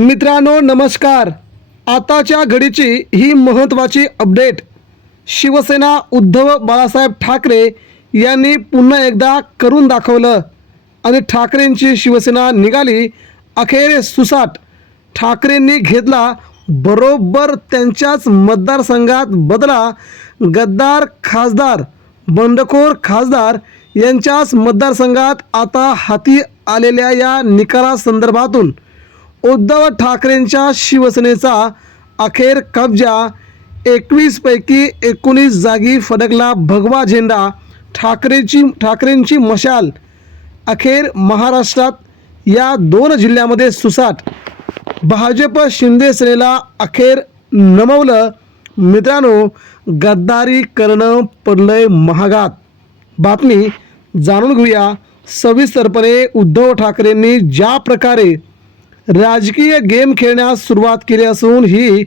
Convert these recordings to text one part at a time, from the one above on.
मित्रांनो नमस्कार. आताच्या घडीची ही महत्त्वाची अपडेट. शिवसेना उद्धव बाळासाहेब ठाकरे यांनी पुन्हा एकदा करून दाखवलं आणि ठाकरेंची शिवसेना निघाली अखेर सुसाट. ठाकरेंनी घेतला बरोबर त्यांच्याच मतदारसंघात बदला. गद्दार खासदार, बंडखोर खासदार यांच्याच मतदारसंघात आता हाती आलेल्या या निकालासंदर्भातून उद्धव ठाकरेंच्या शिवसेनेचा अखेर कब्जा. 21 पैकी 19 जागी फडकला भगवा झेंडा. ठाकरेंची मशाल अखेर महाराष्ट्रात या 2 जिल्ह्यामध्ये सुसाट. भाजप शिंदे सेनेला अखेर नमवलं. मित्रांनो, गद्दारी करणं पडलंय महागात. बातमी जाणून घेऊया सविस्तरपणे. उद्धव ठाकरेंनी ज्या प्रकारे राजकीय गेम खेळण्यास सुरुवात केली असून ही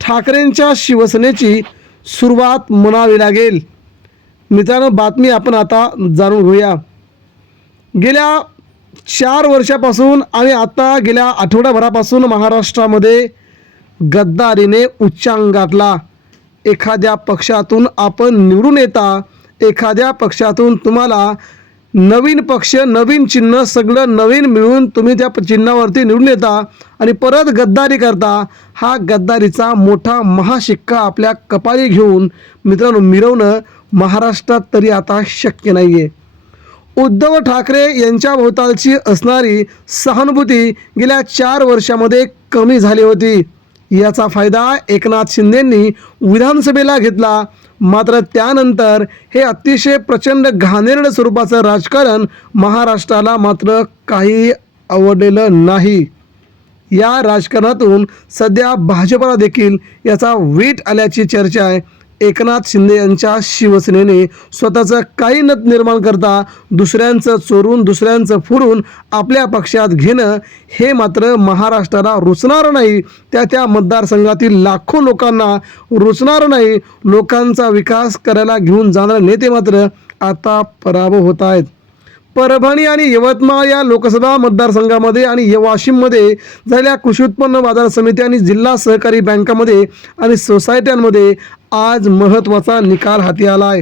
ठाकरेंच्या शिवसेनेची सुरुवात म्हणावी लागेल. मित्रांनो, बातमी आपण आता जाणून घेऊया. गेल्या 4 वर्षापासून आणि आता गेल्या आठवड्याभरापासून महाराष्ट्रामध्ये गद्दारीने उच्चांक गाठला. एखाद्या पक्षातून आपण निवडून येता, एखाद्या पक्षातून तुम्हाला नवीन पक्ष, नवीन चिन्ह, सगळं नवीन मिळून तुम्ही त्या चिन्हावरती निवडून येता आणि परत गद्दारी करता. हा गद्दारीचा मोठा महाशिक्का आपल्या कपाळी घेऊन मित्रांनो मिरवणं महाराष्ट्रात तरी आता शक्य नाही आहे. उद्धव ठाकरे यांच्या भोवतालची असणारी सहानुभूती गेल्या 4 वर्षामध्ये कमी झाली होती. याचा फायदा एकनाथ शिंदेंनी विधानसभेला घेतला. मात्र त्यानंतर हे अतिशय प्रचंड घाणेरडं स्वरूपाचं राजकारण महाराष्ट्राला मात्र काही आवडलेलं नाही. या राजकारणातून सध्या भाजपला देखील याचा वीट आल्याची चर्चा आहे. एकनाथ शिंदे यांच्या शिवसेनेने स्वतःचं काही नत निर्माण करता दुसऱ्यांचं चोरून, दुसऱ्यांचं फुरून आपल्या पक्षात घेणं हे मात्र महाराष्ट्राला रुचणार नाही. त्या मतदारसंघातील लाखो लोकांना रुचणार नाही. लोकांचा विकास करायला घेऊन जाणारे नेते मात्र आता पराभव होत आहेत. परभणी आणि यवतमाळ या लोकसभा मतदारसंघामध्ये आणि वाशिममध्ये झालेल्या कृषी उत्पन्न बाजार समिती आणि जिल्हा सहकारी बँकामध्ये आणि सोसायट्यांमध्ये आज महत्त्वाचा निकाल हाती आला आहे.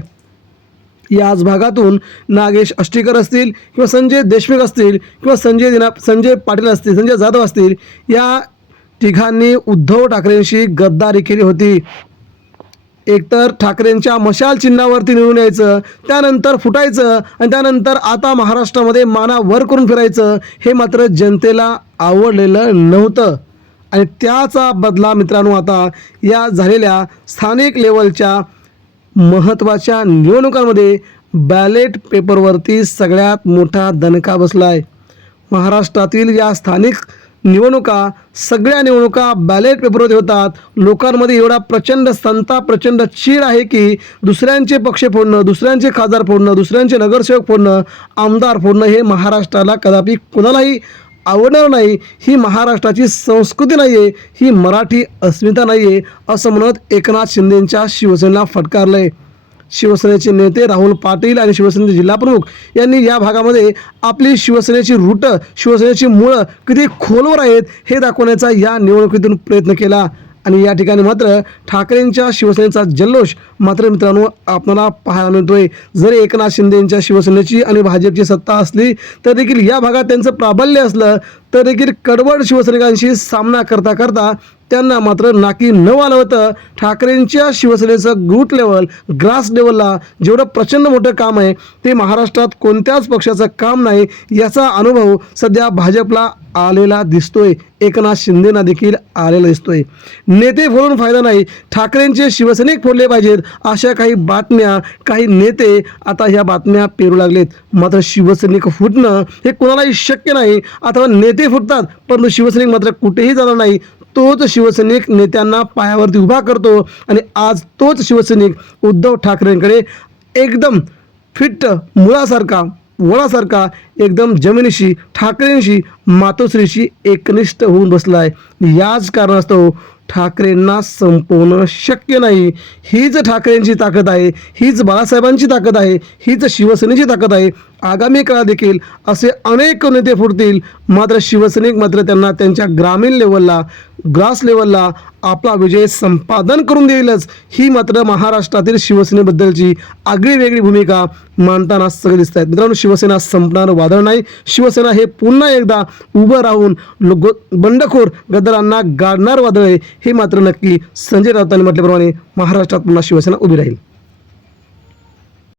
याच भागातून नागेश अष्टीकर असतील किंवा संजय देशमुख असतील किंवा संजय पाटील असतील, संजय जाधव असतील, या तिघांनी उद्धव ठाकरेंशी गद्दारी केली होती. एकतर ठाकरेंच्या मशाल चिन्हावरती निवडून यायचं, त्यानंतर फुटायचं आणि त्यानंतर आता महाराष्ट्रामध्ये माना वर करून फिरायचं. हे मात्र जनतेला आवडलेलं नव्हतं आणि त्याचा बदला मित्रांनो आता या झालेल्या स्थानिक लेवलच्या महत्त्वाच्या निवडणुकांमध्ये बॅलेट पेपरवरती सगळ्यात मोठा दणका बसला आहे. महाराष्ट्रातील या स्थानिक निवडणुका, सगळ्या निवडणुका बॅलेट पेपरवरती होतात. लोकांमध्ये एवढा प्रचंड संताप, प्रचंड चीड आहे की दुसऱ्यांचे पक्ष फोडणं, दुसऱ्यांचे खासदार फोडणं, दुसऱ्यांचे नगरसेवक फोडणं, आमदार फोडणं हे महाराष्ट्राला कदापि कोणालाही आवडणार नाही. ही महाराष्ट्राची संस्कृती नाही आहे, ही मराठी अस्मिता नाही आहे असं म्हणत एकनाथ शिंदेंच्या शिवसेनेला फटकारलं आहे. शिवसेनेचे नेते राहुल पाटील आणि शिवसेनेचे जिल्हाप्रमुख यांनी या भागामध्ये आपली शिवसेनेची रूट, शिवसेनेची मुळं किती खोलवर आहेत हे दाखवण्याचा या निवडणुकीतून प्रयत्न केला. आणि या ठिकाणी मात्र ठाकरेंच्या शिवसेनेचा जल्लोष मात्र मित्रांनो आपल्याला पाहायला मिळतोय. जरी एकनाथ शिंदेंच्या शिवसेनेची आणि भाजपची सत्ता असली तर देखील या भागात त्यांचं प्राबल्य असलं तर देखील कडवड शिवसैनिकांशी सामना करता करता त्यांना मात्र नाकी न आलं होतं. ठाकरेंच्या शिवसेनेचं ग्रूट लेवल, ग्रास लेवलला जेवढं प्रचंड मोठं काम आहे ते महाराष्ट्रात कोणत्याच पक्षाचं काम नाही. याचा अनुभव सध्या भाजपला आलेला दिसतोय, एकनाथ शिंदेना देखील आलेला दिसतोय. नेते फोडून फायदा नाही, ठाकरेंचे शिवसैनिक फोडले पाहिजेत अशा काही बातम्या, काही नेते आता ह्या बातम्या पेरू लागलेत. मात्र शिवसैनिक फुटणं हे कोणालाही शक्य नाही. अथवा नेते फुटतात परंतु शिवसैनिक मात्र कुठेही जाणार नाही. तोच शिवसैनिक नेत्यांना पायावरती उभा करतो आणि आज तोच शिवसैनिक उद्धव ठाकरेंकडे एकदम फिट्ट मुळासारखा, वळासारखा एकदम जमिनीशी, ठाकरेंशी, मातोश्रीशी एकनिष्ठ होऊन बसला आहे. याच कारणास्तव ठाकरेंना संपवणं शक्य नाही. हीच ठाकरेंची ताकद आहे, हीच बाळासाहेबांची ताकद आहे, हीच शिवसेनेची ताकद आहे. आगामी काळात देखील असे अनेक नेते फुटतील, मात्र शिवसैनिक मात्र त्यांना त्यांच्या ग्रामीण लेवलला, ग्रास लेवलला आपला विजय संपादन करून देईलच. ही मात्र महाराष्ट्रातील शिवसेनेबद्दलची आगळी वेगळी भूमिका मांडताना सगळे दिसत आहेत. मित्रांनो, शिवसेना संपणार वादळ नाही. शिवसेना हे पुन्हा एकदा उभं राहून बंडखोर गद्दारांना गाडणार वादळ आहे. हे मात्र नक्की. संजय राऊतांनी म्हटल्याप्रमाणे महाराष्ट्रात पुन्हा शिवसेना उभी राहील.